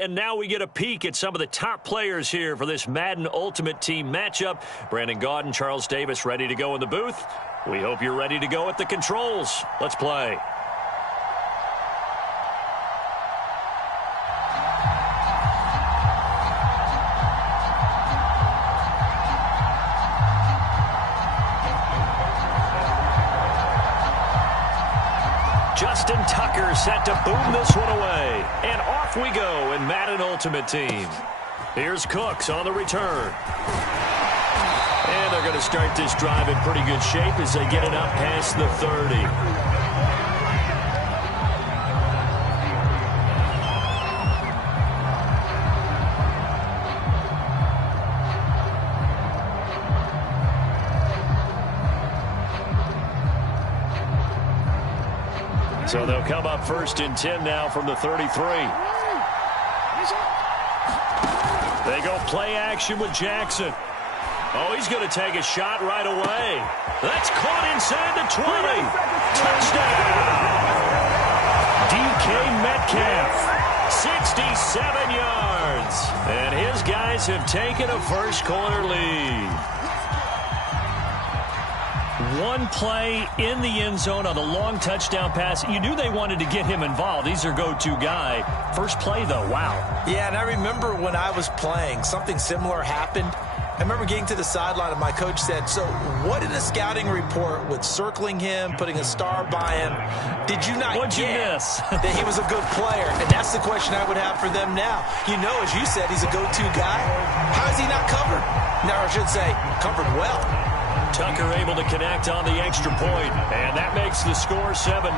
And now we get a peek at some of the top players here for this Madden Ultimate Team matchup. Brandon Gaudin, Charles Davis ready to go in the booth. We hope you're ready to go at the controls. Let's play. Justin Tucker set to boom this one away. And off we go in Madden Ultimate Team. Here's Cooks on the return. And they're going to start this drive in pretty good shape as they get it up past the 30. So they'll come up 1st and 10 now from the 33. They go play action with Jackson. Oh, he's going to take a shot right away. That's caught inside the 20. Touchdown! DK Metcalf, 67 yards. And his guys have taken a first quarter lead. One play in the end zone on a long touchdown pass. You knew they wanted to get him involved. He's their go-to guy. First play, though, wow. Yeah, and I remember when I was playing, something similar happened. I remember getting to the sideline, and my coach said, so what in the scouting report with circling him, putting a star by him, did you not What'd you miss? that he was a good player? And that's the question I would have for them now. You know, as you said, he's a go-to guy. How is he not covered? No, I should say, covered well. Tucker able to connect on the extra point, and that makes the score 7-0.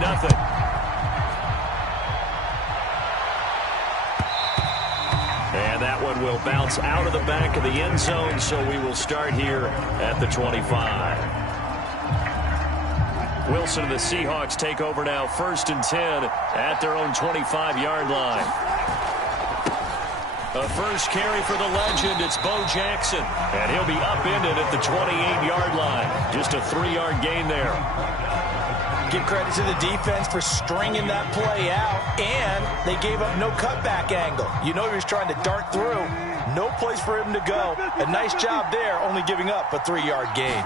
And that one will bounce out of the back of the end zone, so we will start here at the 25. Wilson and the Seahawks take over now 1st and 10 at their own 25-yard line. A first carry for the legend, it's Bo Jackson. And he'll be upended at the 28-yard line. Just a 3-yard gain there. Give credit to the defense for stringing that play out, and they gave up no cutback angle. You know he was trying to dart through. No place for him to go. A nice job there, only giving up a 3-yard gain.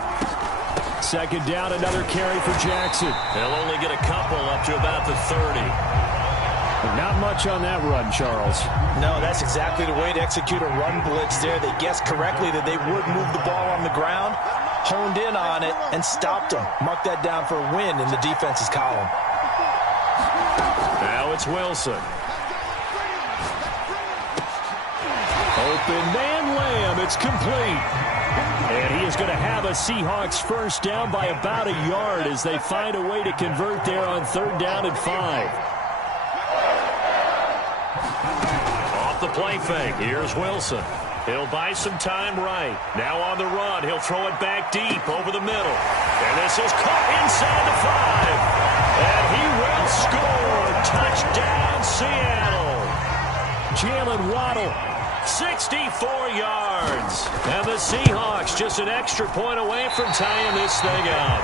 Second down, another carry for Jackson. They'll only get a couple up to about the 30. Not much on that run, Charles. No, that's exactly the way to execute a run blitz there. They guessed correctly that they would move the ball on the ground, honed in on it, and stopped them. Mark that down for a win in the defense's column. Now it's Wilson. Open man Lamb, it's complete. And he is going to have a Seahawks first down by about a yard as they find a way to convert there on 3rd down and 5. The play fake. Here's Wilson. He'll buy some time right. Now on the run. He'll throw it back deep over the middle. And this is caught inside the 5. And he will score. Touchdown, Seattle. Jalen Waddle, 64 yards. And the Seahawks just an extra point away from tying this thing up.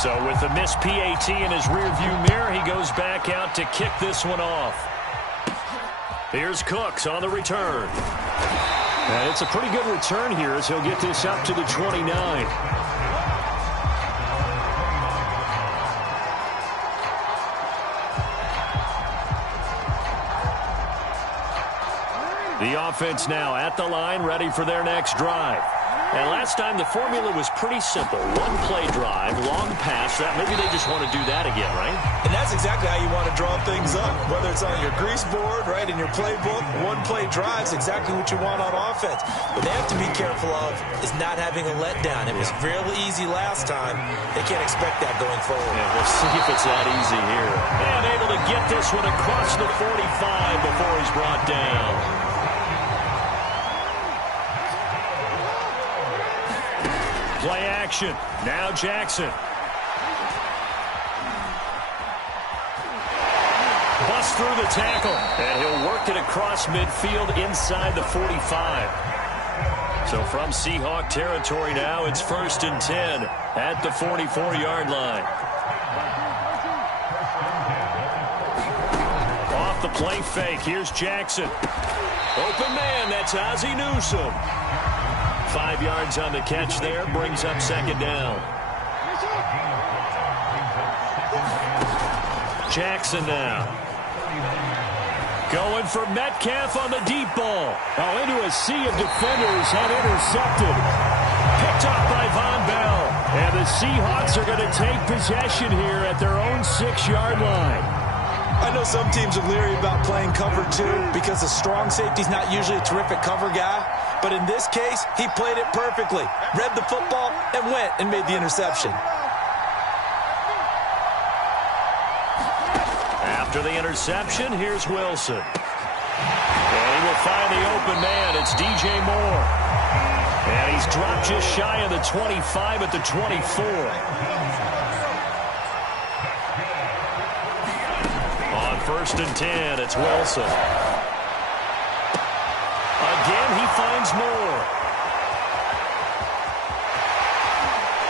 So with the missed PAT in his rearview mirror, he goes back out to kick this one off. Here's Cooks on the return. And it's a pretty good return here as he'll get this up to the 29. The offense now at the line, ready for their next drive. And last time the formula was pretty simple. One play drive, long pass. That maybe they just want to do that again, right? And that's exactly how you want to draw things up. Whether it's on your grease board, right, in your playbook, one play drive is exactly what you want on offense. What they have to be careful of is not having a letdown. It was real easy last time. They can't expect that going forward. Yeah, we'll see if it's that easy here. And able to get this one across the 45 before he's brought down. Play action. Now Jackson. Busts through the tackle. And he'll work it across midfield inside the 45. So from Seahawk territory now, it's 1st and 10 at the 44-yard line. Off the play fake, here's Jackson. Open man, that's Ozzie Newsome. 5 yards on the catch there, brings up 2nd down. Jackson now. Going for Metcalf on the deep ball. Oh, into a sea of defenders and intercepted. Picked up by Von Bell. And the Seahawks are going to take possession here at their own 6-yard line. I know some teams are leery about playing cover 2 because the strong safety's not usually a terrific cover guy. But in this case, he played it perfectly. Read the football and went and made the interception. After the interception, here's Wilson. And he will find the open man. It's DJ Moore. And he's dropped just shy of the 25 at the 24. On 1st and 10, it's Wilson. Again, he finds Moore.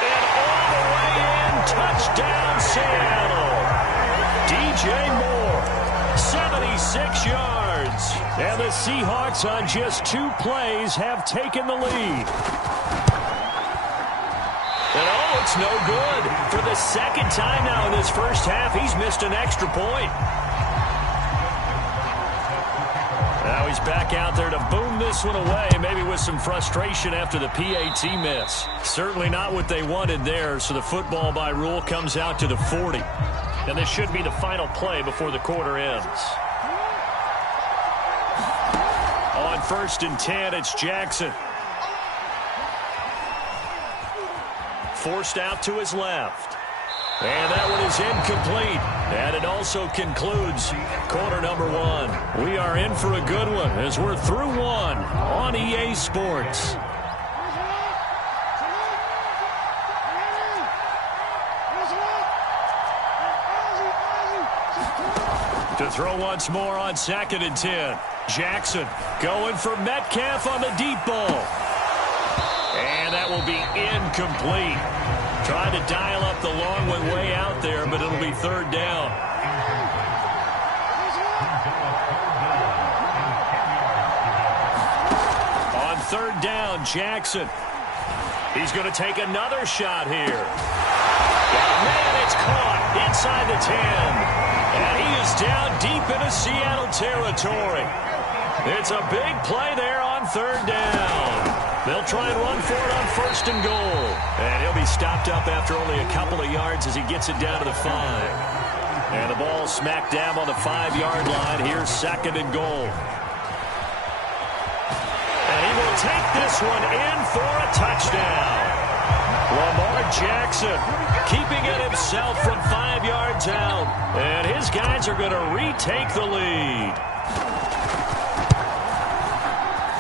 And all the way in, touchdown Seattle. DJ Moore, 76 yards. And the Seahawks on just 2 plays have taken the lead. And oh, it's no good. For the 2nd time now in this first half, he's missed an extra point. Now he's back out there to boom this one away, maybe with some frustration after the PAT miss. Certainly not what they wanted there, so the football by rule comes out to the 40. And this should be the final play before the quarter ends. On 1st and 10, it's Jackson. Forced out to his left. And that one is incomplete. And it also concludes quarter number 1. We are in for a good one as we're through 1 on EA Sports. To throw once more on 2nd and 10. Jackson going for Metcalf on the deep ball. And that will be incomplete. Trying to dial up the long one way out there, but it'll be 3rd down. On 3rd down, Jackson. He's going to take another shot here. Man, it's caught inside the 10. And he is down deep into Seattle territory. It's a big play there on 3rd down. They'll try and run for it on 1st and goal. And he'll be stopped up after only a couple of yards as he gets it down to the 5. And the ball smack dab on the 5-yard line. Here's 2nd and goal. And he will take this one in for a touchdown. Lamar Jackson keeping it himself from 5 yards out. And his guys are going to retake the lead.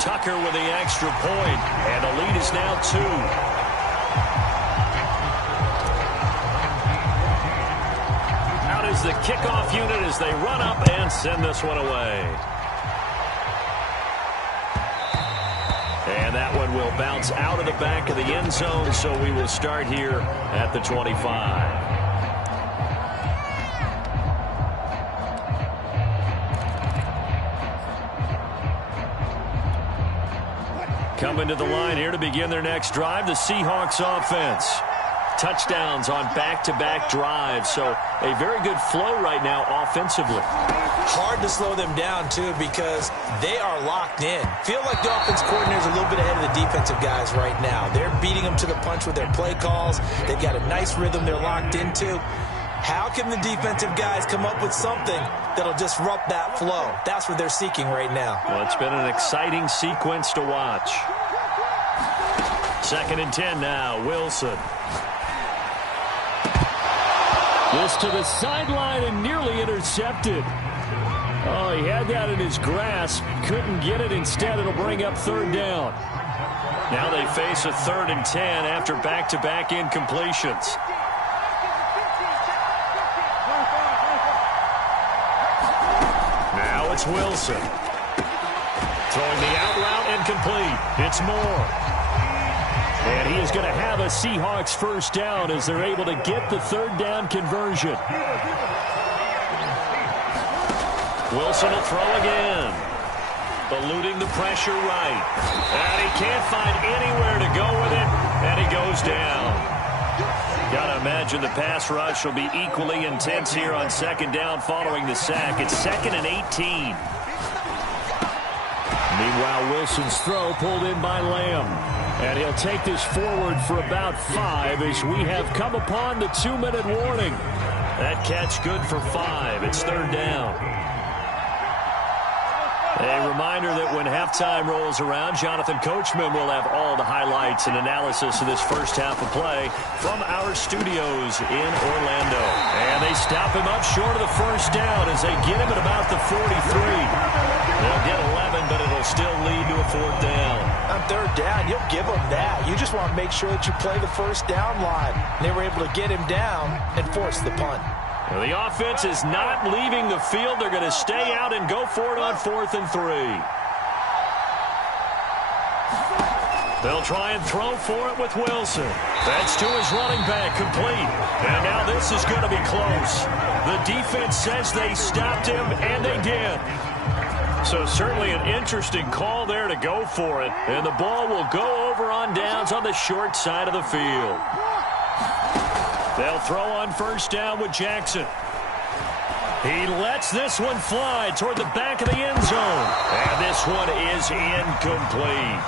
Tucker with the extra point, and the lead is now 2. Out is the kickoff unit as they run up and send this one away. And that one will bounce out of the back of the end zone, so we will start here at the 25. Coming to the line here to begin their next drive, the Seahawks offense. Touchdowns on back-to-back drives, so a very good flow right now offensively. Hard to slow them down, too, because they are locked in. Feel like the offense coordinator is a little bit ahead of the defensive guys right now. They're beating them to the punch with their play calls. They've got a nice rhythm they're locked into. How can the defensive guys come up with something that'll disrupt that flow? That's what they're seeking right now. Well, it's been an exciting sequence to watch. 2nd and 10 now, Wilson. This to the sideline and nearly intercepted. Oh, he had that in his grasp. Couldn't get it. Instead, it'll bring up 3rd down. Now they face a 3rd and 10 after back-to-back incompletions. Now it's Wilson. Throwing the out route and complete. It's Moore. And he is going to have a Seahawks first down as they're able to get the third down conversion. Wilson will throw again. Eluding the pressure right. And he can't find anywhere to go with it. And he goes down. Got to imagine the pass rush will be equally intense here on second down following the sack. It's 2nd and 18. Meanwhile, Wilson's throw pulled in by Lamb. And he'll take this forward for about 5 as we have come upon the 2-minute warning. That catch good for 5. It's third down. A reminder that when halftime rolls around, Jonathan Coachman will have all the highlights and analysis of this first half of play from our studios in Orlando. And they stop him up short of the first down as they get him at about the 43. They'll get 11, but it'll still lead to a fourth down. On third down, you'll give them that. You just want to make sure that you play the first down line. And they were able to get him down and force the punt. Well, the offense is not leaving the field. They're going to stay out and go for it on 4th and 3. They'll try and throw for it with Wilson. That's to his running back, complete. And now this is going to be close. The defense says they stopped him, and they did. So certainly an interesting call there to go for it. And the ball will go over on downs on the short side of the field. They'll throw on first down with Jackson. He lets this one fly toward the back of the end zone. And this one is incomplete.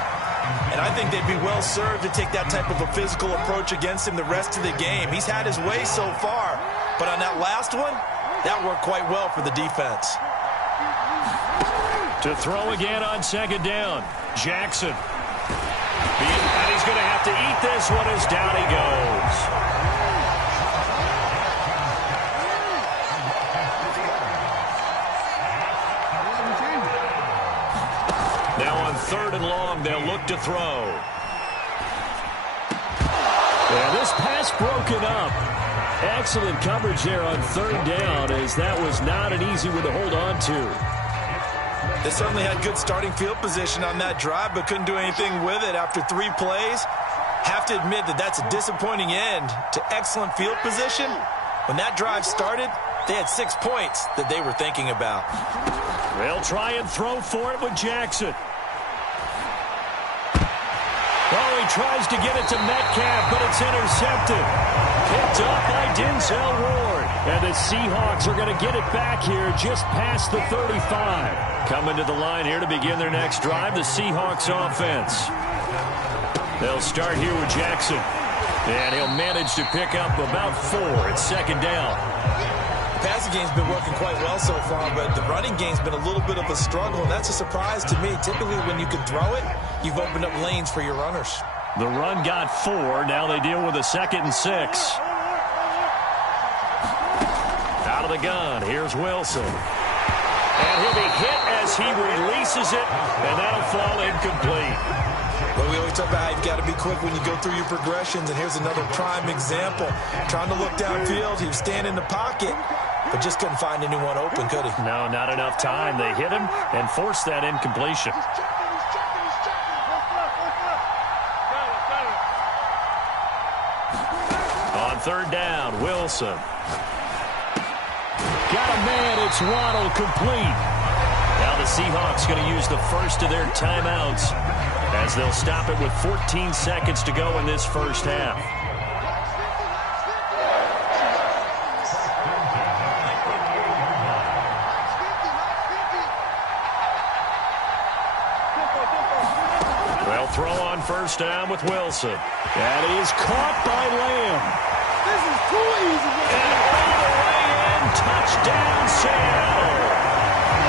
And I think they'd be well served to take that type of a physical approach against him the rest of the game. He's had his way so far. But on that last one, that worked quite well for the defense. To throw again on second down, Jackson. And he's going to have to eat this one as down he goes. Now on 3rd and long, they'll look to throw. And this pass broken up. Excellent coverage there on 3rd down, as that was not an easy one to hold on to. They certainly had good starting field position on that drive, but couldn't do anything with it after 3 plays. Have to admit that that's a disappointing end to excellent field position. When that drive started, they had 6 points that they were thinking about. They'll try and throw for it with Jackson. Oh, he tries to get it to Metcalf, but it's intercepted. Picked up by Denzel Ward. And the Seahawks are going to get it back here just past the 35. Coming to the line here to begin their next drive, the Seahawks offense. They'll start here with Jackson. And he'll manage to pick up about 4. It's second down. The passing game's been working quite well so far, but the running game's been a little bit of a struggle, and that's a surprise to me. Typically, when you can throw it, you've opened up lanes for your runners. The run got 4. Now they deal with a 2nd and 6. Out of the gun, here's Wilson. And he'll be hit as he releases it, and that'll fall incomplete. But we always talk about how you've got to be quick when you go through your progressions, and here's another prime example. Trying to look downfield, he was standing in the pocket, but just couldn't find anyone open, could he? No, not enough time. They hit him and forced that incompletion. On 3rd down, Wilson. Got a man, it's Waddle, complete. Now the Seahawks going to use the first of their timeouts as they'll stop it with 14 seconds to go in this first half. They'll throw on first down with Wilson. That is caught by Lamb. This is too easy. And all the way in, touchdown Seattle.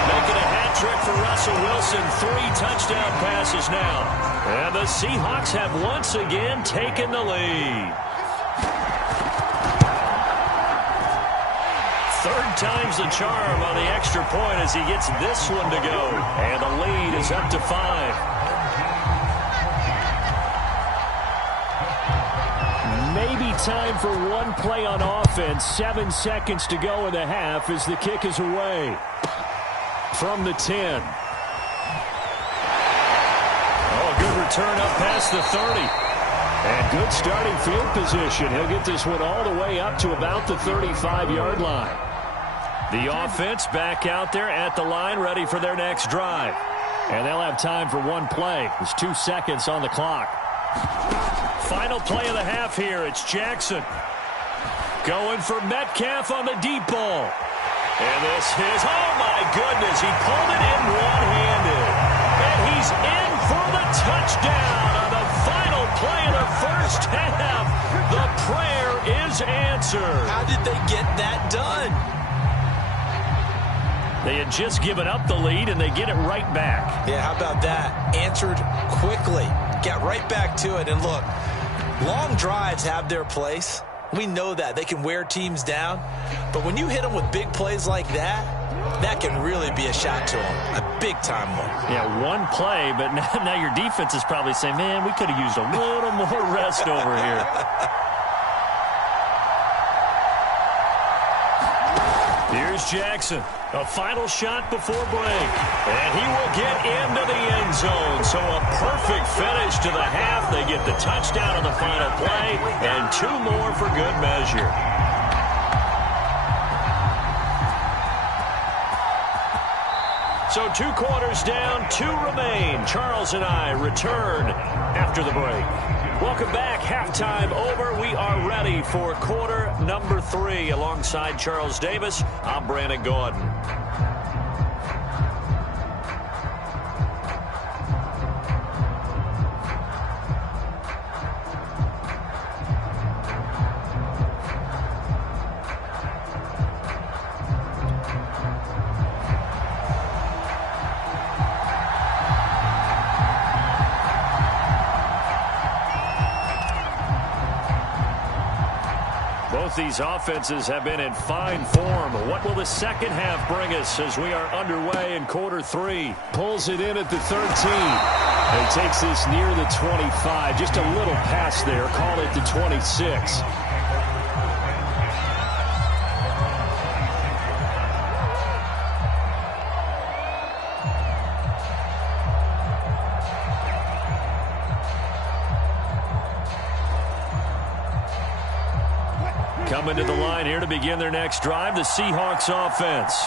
Making a hat trick for Russell Wilson. 3 touchdown passes now. And the Seahawks have once again taken the lead. 3rd time's the charm on the extra point as he gets this one to go. And the lead is up to 5. Maybe time for one play on offense. 7 seconds to go in the half as the kick is away. From the 10. return up past the 30. And good starting field position. He'll get this one all the way up to about the 35-yard line. The offense back out there at the line, ready for their next drive. And they'll have time for one play. There's 2 seconds on the clock. Final play of the half here. It's Jackson. Going for Metcalf on the deep ball. And this is, oh my goodness, he pulled it in one-handed. And he's in for the touchdown on the final play of the first half. The prayer is answered. How did they get that done? They had just given up the lead, and they get it right back. Yeah, how about that? Answered quickly. Got right back to it. And look, long drives have their place. We know that. They can wear teams down. But when you hit them with big plays like that, that can really be a shot to them. A big-time one. Yeah, one play, but now your defense is probably saying, man, we could have used a little more rest over here. Here's Jackson. A final shot before break. And he will get into the end zone. So a perfect finish to the half. They get the touchdown on the final play. And 2 more for good measure. So 2 quarters down, 2 remain. Charles and I return after the break. Welcome back. Halftime over. We are ready for quarter number 3. Alongside Charles Davis, I'm Brandon Gordon. These offenses have been in fine form. What will the second half bring us as we are underway in quarter 3? Pulls it in at the 13. And takes this near the 25. Just a little pass there. Call it the 26. Coming to the line here to begin their next drive, the Seahawks offense.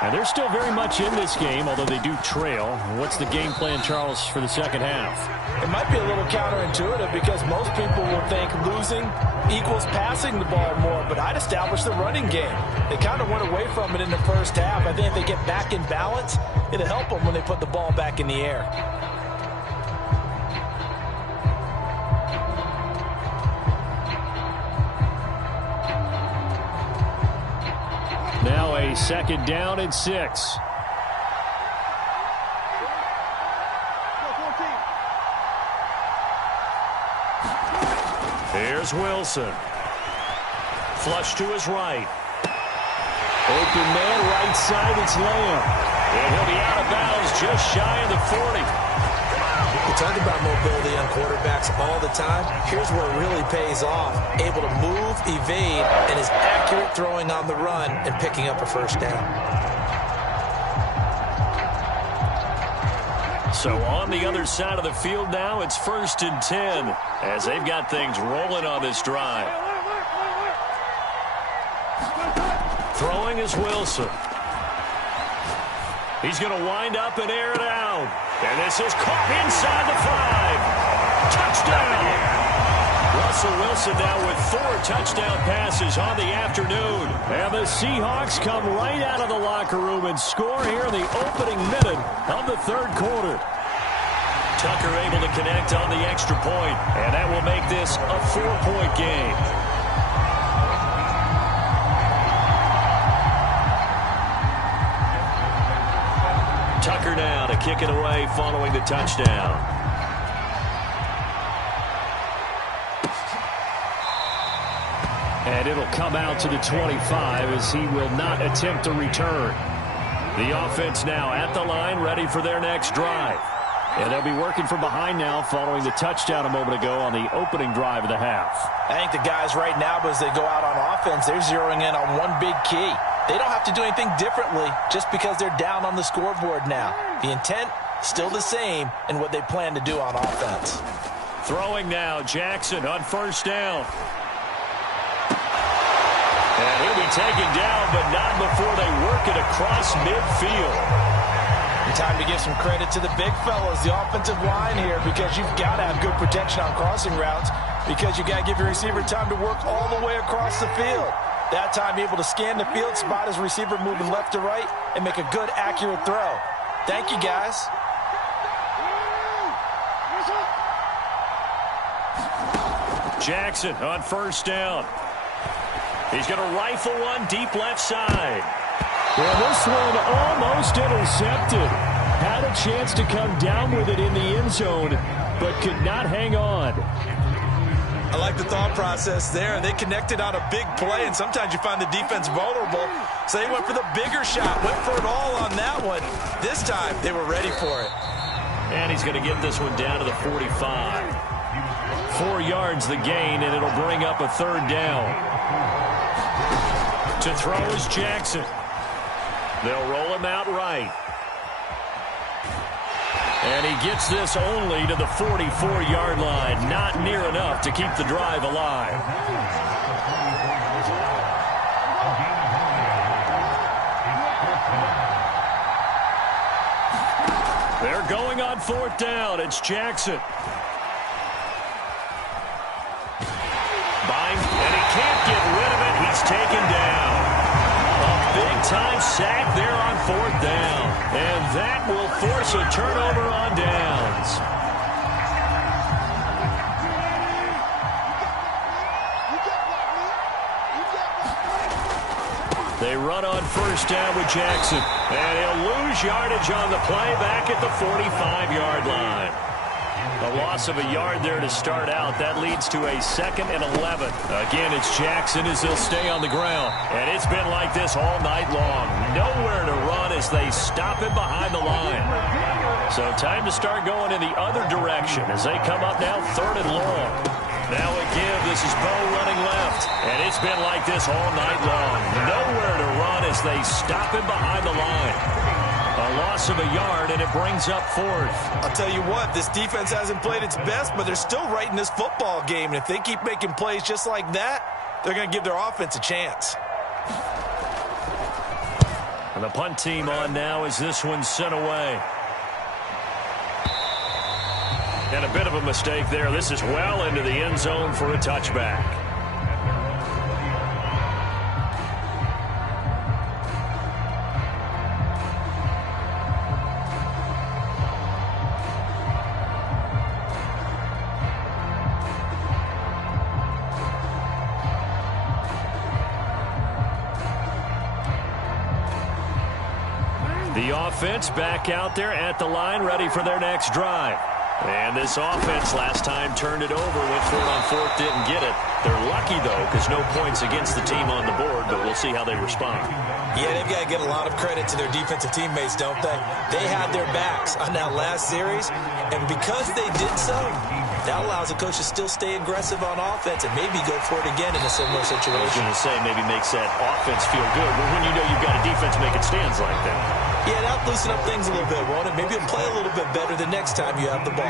And they're still very much in this game, although they do trail. What's the game plan, Charles, for the second half? It might be a little counterintuitive because most people will think losing equals passing the ball more, but I'd establish the running game. They kind of went away from it in the first half. I think if they get back in balance, it'll help them when they put the ball back in the air. Now a second down and 6. Here's Wilson. Flush to his right. Open man right side, it's Lamb. And he'll be out of bounds just shy of the 40. We talk about mobility on quarterbacks all the time. Here's where it really pays off. Able to move, evade, and is accurate throwing on the run and picking up a first down. So on the other side of the field now, it's 1st and 10 as they've got things rolling on this drive. Throwing is Wilson. He's going to wind up and air it out. And this is caught inside the 5. Touchdown! Russell Wilson now with 4 touchdown passes on the afternoon. And the Seahawks come right out of the locker room and score here in the opening minute of the 3rd quarter. Tucker able to connect on the extra point, and that will make this a 4-point game. Tucker now to kick it away following the touchdown. And it'll come out to the 25 as he will not attempt to return. The offense now at the line, ready for their next drive. And they'll be working from behind now following the touchdown a moment ago on the opening drive of the half. I think the guys right now, as they go out on offense, they're zeroing in on one big key. They don't have to do anything differently just because they're down on the scoreboard now. The intent still the same in what they plan to do on offense. Throwing now, Jackson on first down. And he'll be taken down, but not before they work it across midfield. And time to give some credit to the big fellas, the offensive line here, because you've got to have good protection on crossing routes, because you got to give your receiver time to work all the way across the field. That time, able to scan the field, spot his receiver moving left to right, and make a good, accurate throw. Thank you, guys. Jackson on first down. He's going to rifle one deep left side. Well, this one almost intercepted. Had a chance to come down with it in the end zone, but could not hang on. I like the thought process there. They connected on a big play, and sometimes you find the defense vulnerable. So they went for the bigger shot, went for it all on that one. This time, they were ready for it. And he's going to get this one down to the 45. 4 yards the gain, and it'll bring up a third down. To throw is Jackson. They'll roll him out right. And he gets this only to the 44-yard line. Not near enough to keep the drive alive. They're going on fourth down. It's Jackson. And he can't get rid of it. He's taken down. A big-time sack there on fourth down. And that will force a turnover on downs. They run on first down with Jackson. And he'll lose yardage on the play back at the 45-yard line. A loss of a yard there to start out. That leads to a 2nd and 11. Again, it's Jackson as he'll stay on the ground. And it's been like this all night long. Nowhere to run as they stop him behind the line. So time to start going in the other direction as they come up now 3rd and long. Now again, this is Bo running left. And it's been like this all night long. Nowhere to run as they stop him behind the line. A loss of a yard, and it brings up 4th. I'll tell you what, this defense hasn't played its best, but they're still right in this football game. And if they keep making plays just like that, they're going to give their offense a chance. And the punt team on now as this one's sent away. And a bit of a mistake there. This is well into the end zone for a touchback. The offense back out there at the line, ready for their next drive. And this offense last time turned it over, went for it on fourth, didn't get it. They're lucky, though, because no points against the team on the board, but we'll see how they respond. Yeah, they've got to get a lot of credit to their defensive teammates, don't they? They had their backs on that last series, and because they did so, that allows the coach to still stay aggressive on offense and maybe go for it again in a similar situation. I was going to say, maybe makes that offense feel good, but when you know you've got a defense making stands like that. Yeah, that'll loosen up things a little bit, won't it? Maybe you'll play a little bit better the next time you have the ball.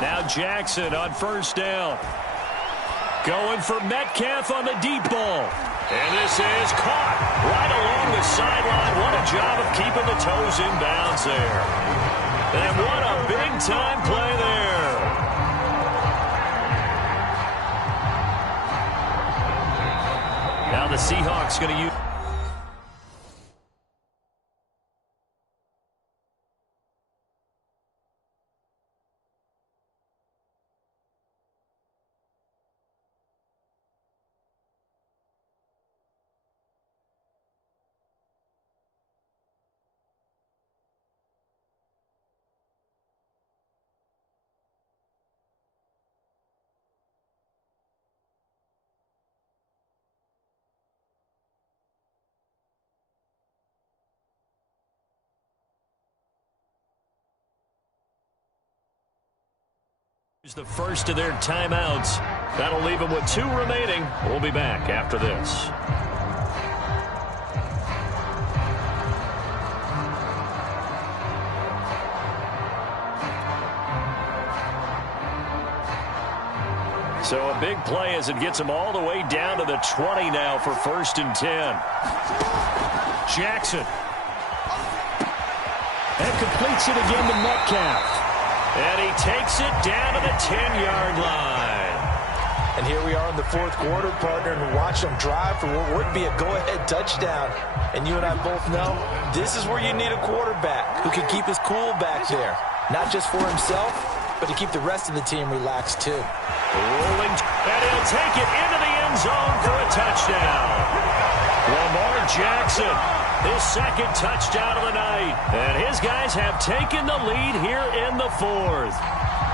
Now Jackson on first down. Going for Metcalf on the deep ball. And this is caught right along the sideline. What a job of keeping the toes in bounds there. And what a big-time play there. Now the Seahawks going to use... the first of their timeouts. That'll leave him with 2 remaining. We'll be back after this. So a big play as it gets him all the way down to the 20 now for 1st and 10. Jackson. And completes it again to Metcalf. And he takes it down to the 10-yard line. And here we are in the 4th quarter, partner, and watch them drive for what would be a go-ahead touchdown. And you and I both know this is where you need a quarterback who can keep his cool back there. Not just for himself, but to keep the rest of the team relaxed too. Rolling, and he'll take it into the end zone for a touchdown. Lamar Jackson, his 2nd touchdown of the night. And his guys have taken the lead here in the 4th.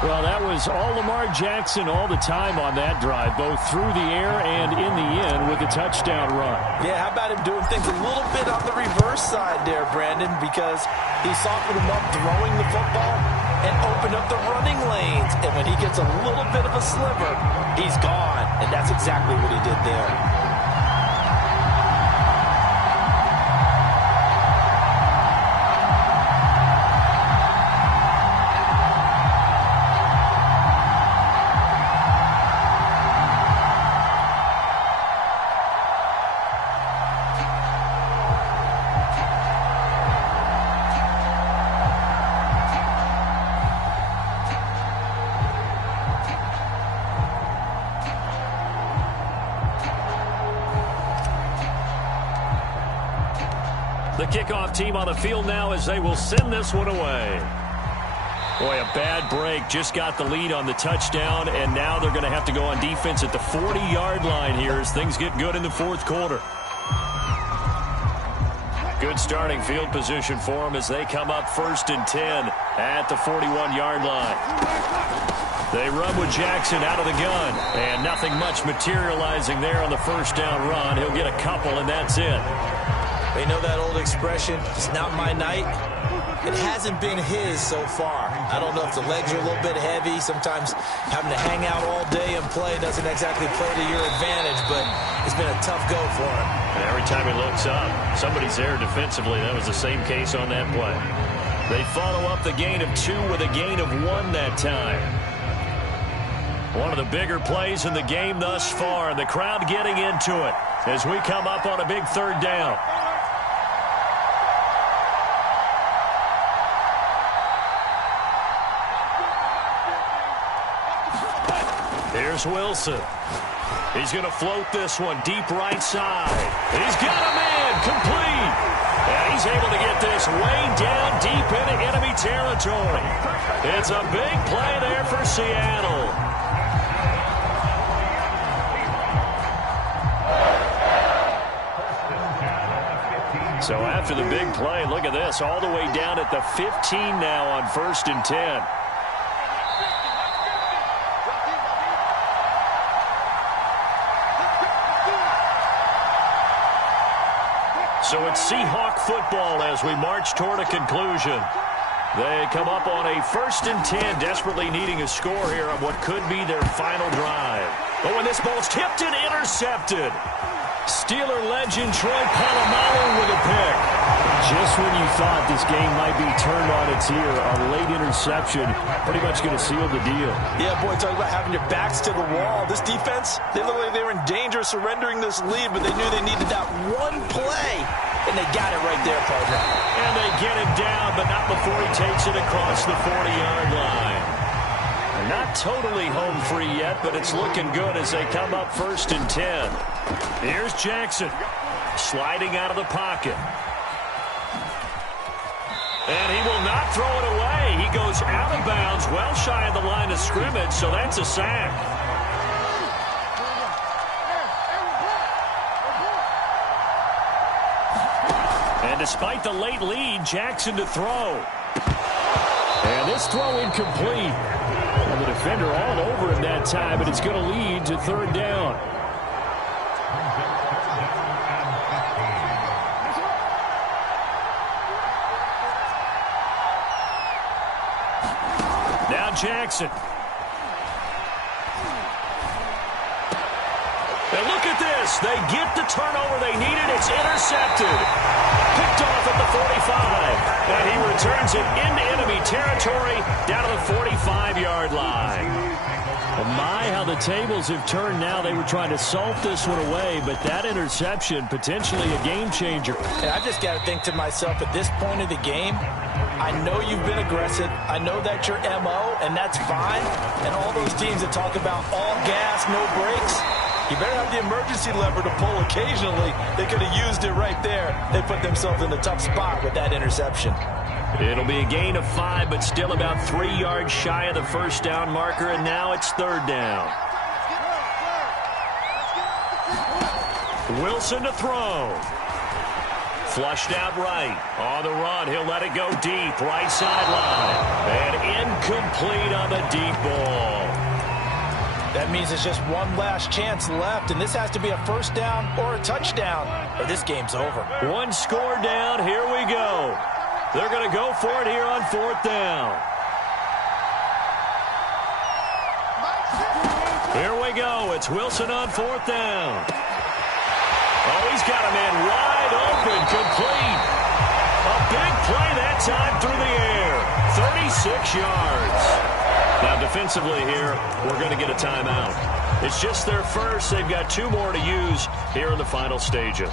Well, that was all Lamar Jackson all the time on that drive, both through the air and in the end with a touchdown run. Yeah, how about him doing things a little bit on the reverse side there, Brandon, because he softened him up throwing the football and opened up the running lanes. And when he gets a little bit of a sliver, he's gone. And that's exactly what he did there. The kickoff team on the field now as they will send this one away. Boy, a bad break. Just got the lead on the touchdown, and now they're going to have to go on defense at the 40-yard line here as things get good in the 4th quarter. Good starting field position for them as they come up 1st and 10 at the 41-yard line. They run with Jackson out of the gun, and nothing much materializing there on the 1st down run. He'll get a couple, and that's it. They know that old expression, it's not my night. It hasn't been his so far. I don't know if the legs are a little bit heavy. Sometimes having to hang out all day and play doesn't exactly play to your advantage, but it's been a tough go for him. And every time he looks up, somebody's there defensively. That was the same case on that play. They follow up the gain of 2 with a gain of 1 that time. One of the bigger plays in the game thus far, and the crowd getting into it as we come up on a big 3rd down. Here's Wilson. He's going to float this one deep right side. He's got a man complete. And he's able to get this way down deep into enemy territory. It's a big play there for Seattle. So after the big play, look at this, all the way down at the 15 now on 1st and 10. So it's Seahawk football as we march toward a conclusion. They come up on a 1st and 10, desperately needing a score here on what could be their final drive. But when this ball's tipped and intercepted, Steeler legend Troy Polamalu with a pick. Just when you thought this game might be turned on its ear, a late interception pretty much going to seal the deal. Yeah, boy, talk about having your backs to the wall. This defense, they look like they were in danger of surrendering this lead, but they knew they needed that one play, and they got it right there, partner. And they get him down, but not before he takes it across the 40-yard line. They're not totally home free yet, but it's looking good as they come up 1st and 10. Here's Jackson sliding out of the pocket. And he will not throw it away. He goes out of bounds, well shy of the line of scrimmage, so that's a sack. And despite the late lead, Jackson to throw. And this throw incomplete. And the defender all over him that time, but it's going to lead to 3rd down. Now Jackson. this. They get the turnover they needed. It's intercepted. Picked off at the 45. And he returns it into enemy territory down to the 45-yard line. Well, my, how the tables have turned now. They were trying to salt this one away, but that interception, potentially a game changer. And I just got to think to myself, at this point of the game, I know you've been aggressive. I know that's your MO, and that's fine. And all those teams that talk about all gas, no brakes, you better have the emergency lever to pull occasionally. They could have used it right there. They put themselves in a tough spot with that interception. It'll be a gain of 5, but still about 3 yards shy of the first down marker, and now it's third down. Wilson to throw. Flushed out right. On the run, he'll let it go deep. Right sideline. And incomplete on the deep ball. That means it's just one last chance left, and this has to be a first down or a touchdown, or this game's over. One score down. Here we go. They're going to go for it here on fourth down. Here we go. It's Wilson on fourth down. Oh, he's got a man wide open, complete. A big play that time through the air. 36 yards. Now, defensively here, we're going to get a timeout. It's just their first. They've got 2 more to use here in the final stages.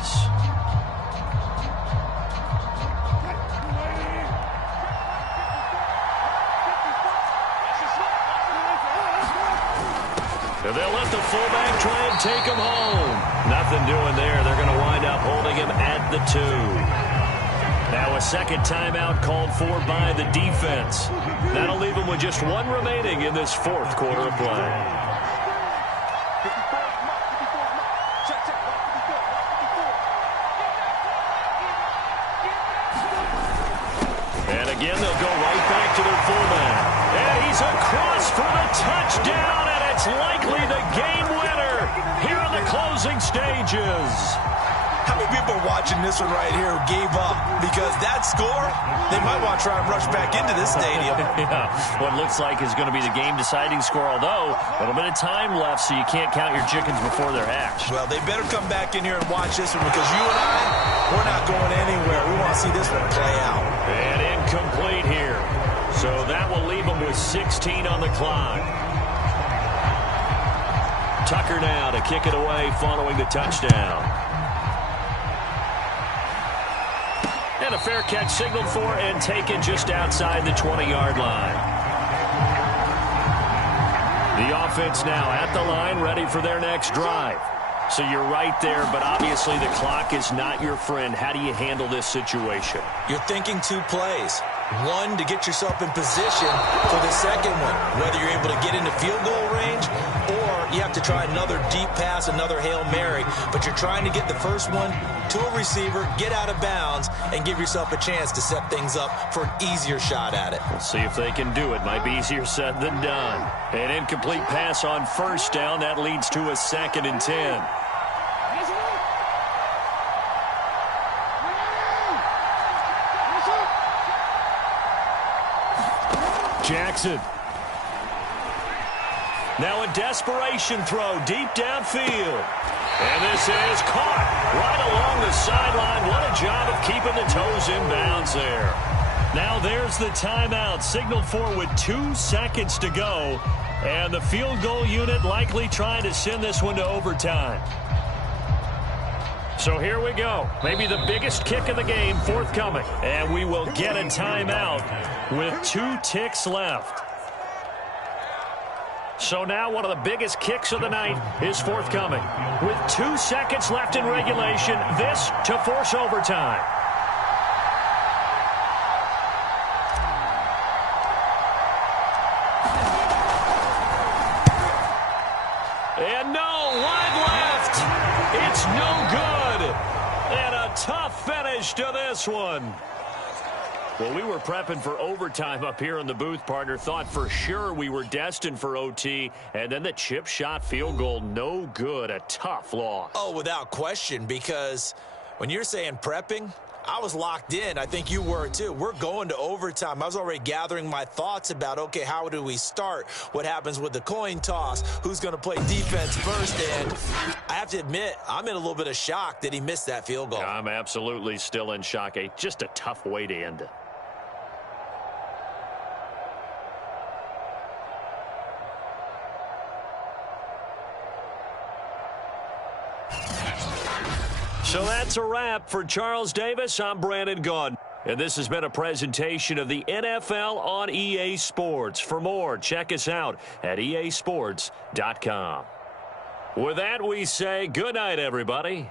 They'll let the fullback try and take him home. Nothing doing there. They're going to wind up holding him at the 2. Now a second timeout called for by the defense. That'll leave him with just 1 remaining in this fourth quarter of play. And again, they'll go right back to their fullback. And he's across for the touchdown. It's likely the game winner here in the closing stages. How many people are watching this one right here who gave up? Because that score, they might want to try and rush back into this stadium. Yeah, what looks like is going to be the game-deciding score, although a little bit of time left, so you can't count your chickens before they're hatched. Well, they better come back in here and watch this one, because you and I, we're not going anywhere. We want to see this one play out. And incomplete here. So that will leave them with 16 on the clock. Tucker now to kick it away following the touchdown. And a fair catch signaled for and taken just outside the 20-yard line. The offense now at the line, ready for their next drive. So you're right there, but obviously the clock is not your friend. How do you handle this situation? You're thinking 2 plays. One, to get yourself in position for the second one, whether you're able to get into field goal range or you have to try another deep pass, another Hail Mary, but you're trying to get the first one to a receiver, get out of bounds, and give yourself a chance to set things up for an easier shot at it. We'll see if they can do it. Might be easier said than done. An incomplete pass on first down. That leads to a 2nd and 10. Jackson. Now a desperation throw deep downfield. And this is caught right along the sideline. What a job of keeping the toes in bounds there. Now there's the timeout signaled for with 2 seconds to go. And the field goal unit likely trying to send this one to overtime. So here we go. Maybe the biggest kick of the game forthcoming. And we will get a timeout with 2 ticks left. So now one of the biggest kicks of the night is forthcoming. With 2 seconds left in regulation, this to force overtime. And no, wide left. It's no good. And a tough finish to this one. Well, we were prepping for overtime up here in the booth, partner. Thought for sure we were destined for OT. And then the chip shot field goal, no good. A tough loss. Oh, without question, because When you're saying prepping, I was locked in. I think you were too. We're going to overtime. I was already gathering my thoughts about, okay, how do we start? What happens with the coin toss? Who's going to play defense first? And I have to admit, I'm in a little bit of shock that he missed that field goal. I'm absolutely still in shock. Just a tough way to end it. So that's a wrap. For Charles Davis, I'm Brandon Gaudin. And this has been a presentation of the NFL on EA Sports. For more, check us out at easports.com. With that, we say good night, everybody.